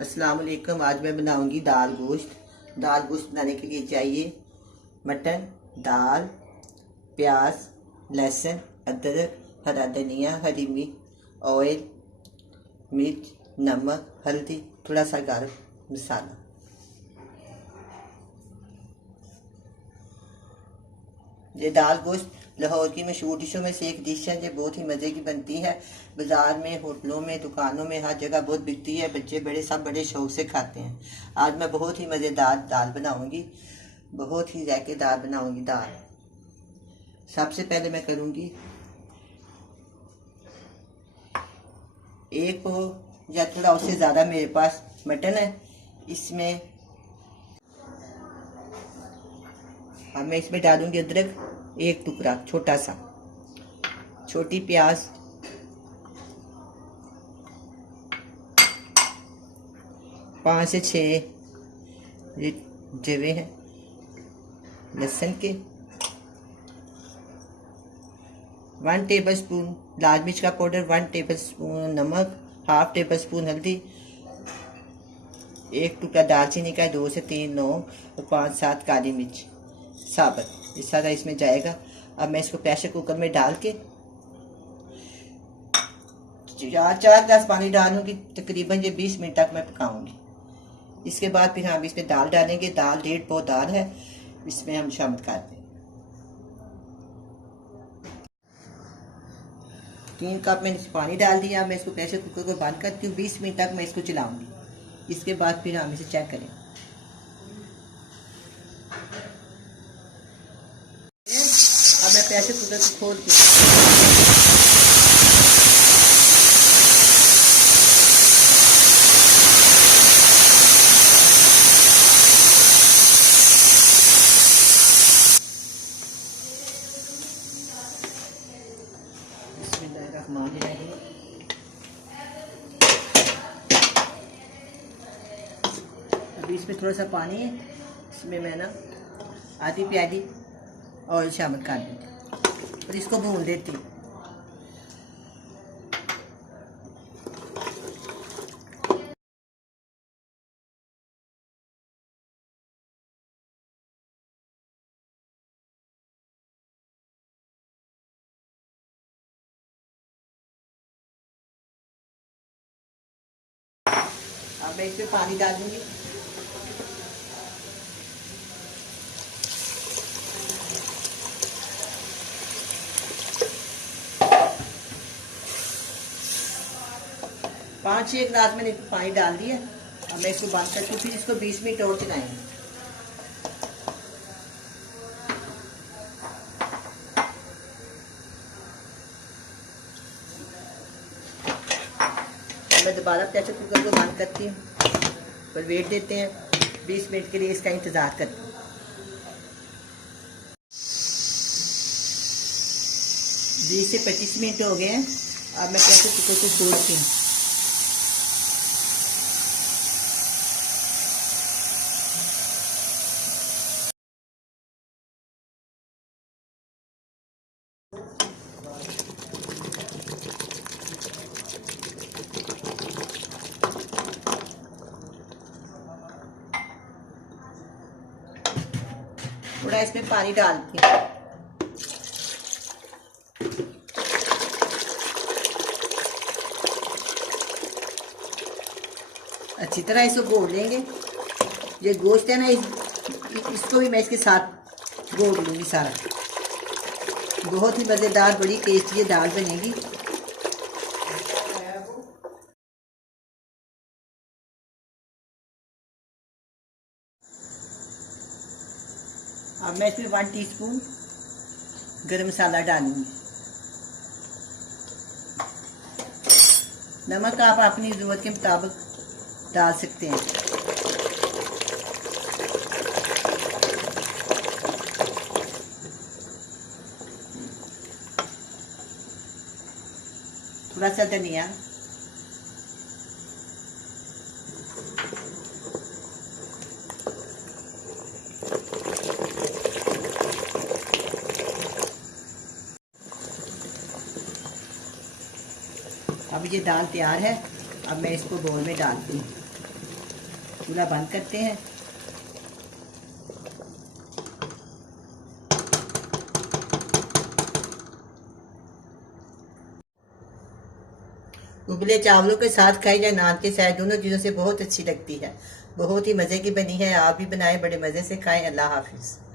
अस्सलाम वालेकुम। आज मैं बनाऊंगी दाल गोश्त। दाल गोश्त बनाने के लिए चाहिए मटन, दाल, प्याज, लहसुन, अदरक, हरा धनिया, हरी मिर्च, ऑयल, मिर्च, नमक, हल्दी, थोड़ा सा गरम मसाला। ये दाल गोश्त लाहौर की मशहूर डिशों में से एक डिश है। ये बहुत ही मज़े की बनती है। बाज़ार में, होटलों में, दुकानों में हर जगह बहुत बिकती है। बच्चे बड़े सब बड़े शौक से खाते हैं। आज मैं बहुत ही मज़ेदार दाल बनाऊंगी, बहुत ही जायकेदार बनाऊंगी दाल। सबसे पहले मैं करूंगी एक या थोड़ा उससे ज़्यादा मेरे पास मटन है। इसमें अब मैं इसमें डालूंगी अदरक एक टुकड़ा छोटा सा, छोटी प्याज, पाँच से छः जवे हैं लहसुन के, 1 टेबल स्पून लाल मिर्च का पाउडर, 1 टेबल स्पून नमक, हाफ टेबल स्पून हल्दी, एक टुकड़ा दालचीनी का, 2 से 3 लौंग और 5-7 काली मिर्च साबुत। ये सारा इसमें जाएगा। अब मैं इसको प्रेशर कुकर में डाल के 4 ग्लास पानी डालूंगी। तकरीबन ये 20 मिनट तक मैं पकाऊंगी। इसके बाद फिर हम इसमें दाल डालेंगे। दाल 1.5 पौ दाल है, इसमें हम शामिल कर दें। 3 कप मैंने पानी डाल दिया। मैं इसको प्रेशर कुकर को बंद करती हूँ। 20 मिनट तक मैं इसको चलाऊंगी। इसके बाद फिर हम इसे चेक करें। अब मैं प्रेशर कुकर को खोल के बिस्मिल्लाहिर्रहमानिर्रहीम। अभी इसमें थोड़ा सा पानी है, इसमें मैं ना आधी प्याली ऑयल शामिल कर दूँगी और इसको भून देती हूँ। अब मैं इसमें पानी डाल दूँगी। पाँच छः गिलास मैंने पानी डाल दिया। अब मैं इसको बंद करती हूँ। फिर इसको 20 मिनट और चलाएंगे। मैं दोबारा प्रेशर कुकर को बंद करती हूँ पर वेट देते हैं। 20 मिनट के लिए इसका इंतज़ार करती हूँ। 20 से 25 मिनट हो गए हैं। अब मैं प्रेशर कुकर को खोलती हूँ। थोड़ा इसमें पानी डालती हूँ। अच्छी तरह इसको घोल लेंगे। ये गोश्त है ना, इसको भी मैं इसके साथ घोल लूँगी सारा। बहुत ही मज़ेदार, बड़ी टेस्टी ये दाल बनेगी। अब मैं इसमें 1 टीस्पून गरम मसाला डालूंगी। नमक आप अपनी ज़रूरत के मुताबिक डाल सकते हैं। थोड़ा सा धनिया, अब ये दाल तैयार है। अब मैं इसको बोल में डालती हूँ। चूल्हा बंद करते हैं। उबले चावलों के साथ खाई या नान के साथ, दोनों चीज़ों से बहुत अच्छी लगती है। बहुत ही मज़े की बनी है, आप भी बनाएं, बड़े मज़े से खाएं। अल्लाह हाफिज़।